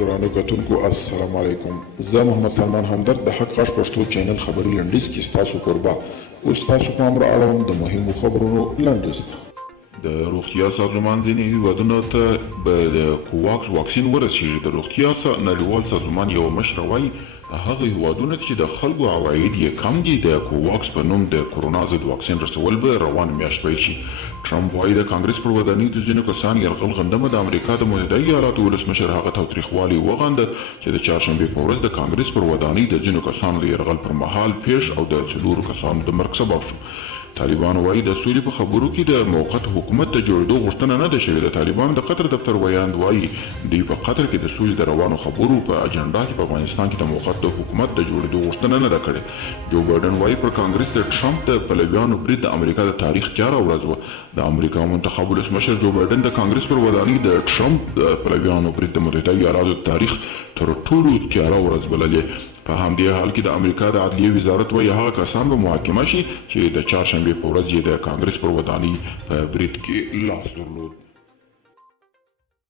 درانو کتونکو السلام علیکم. زه محمد سلمان همدرد د حق غږ پښتو چینل خبري لنډیز کې ستاسو کوربه اوس تاسو پام را اړوم د مهمو خبرونو لنډیز ته. د روغتیا سازمان ځینې هیوادونو ته به د کوواکس واکسین ورسیږي. د روغتیا نړیوال سازمان یو مشر وایي هغه هیوادونه چې د خلکو عواید یې کم دي د کوواکس په نوم د کورونا ضد واکسین رسول به روان میاشت پیل شي. ټرمپ وایي د کانګرس پر ودانۍ د ځینو کسان یرغل غندمه د امریکا د متحده ایالاتو ولسمشر هغه تاوتریخوالي وغنده چې د چهارشنبې په ورځ د کانګرس پر ودانۍ د ځینو کسانو د یرغل پر مهال پیښ او د څلورو کسانو د مرګ سبب شو. طالبان وایي د سولې په خبرو کې د موقت حکومت د جوړېدو غوښتنه نه ده شوې. د طالبان د قطر دفتر ویاند وایي دوی په قطر کې د سولې د روانو خبرو په اجنډا کې په افغانستان کې د موقت د حکومت د جوړېدو غوښتنه نه ده کړې. جو بایډن وایي پر کانګرس د ټرمپ د پلویانو برید د امریکا د تاریخ تیاره ورځ وه. د امریکا منتخب ولسمشر جو بایډن د کانګرس پر ودانۍ د ټرمپ د پلویانو برید د متحده ایالاتو د تاریخ تر ټولو تیاره ورځ بللې. په همدې حال کې د امریکا د عدلیې وزارت وایي هغه کسان به محاکمه شي چې د چهارشنبې په ورځ یې د کانګرس پر ودانۍ په برید کې لاس درلود.